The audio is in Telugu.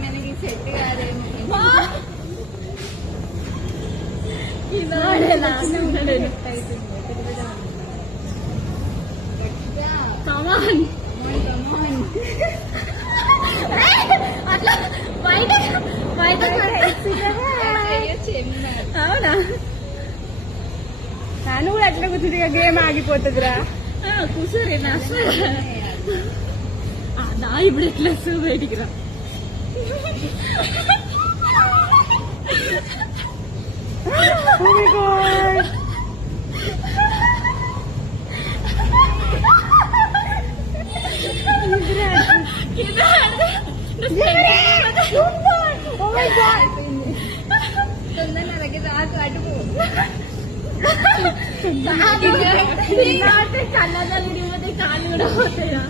మనకి సెట్ కాదేమో. అట్లా బయట బయట అవునా? నన్ను కూడా అట్లా కూర్చుంది, గేమ్ ఆగిపోతుందిరా. కూర్చోరే నా ఇప్పుడు ఎట్లా వస్తుంది బయటికి రా. తొందరకి రాకు అడుగు. చల్లదల్లి కాళ్ళు కూడా పోతాయా?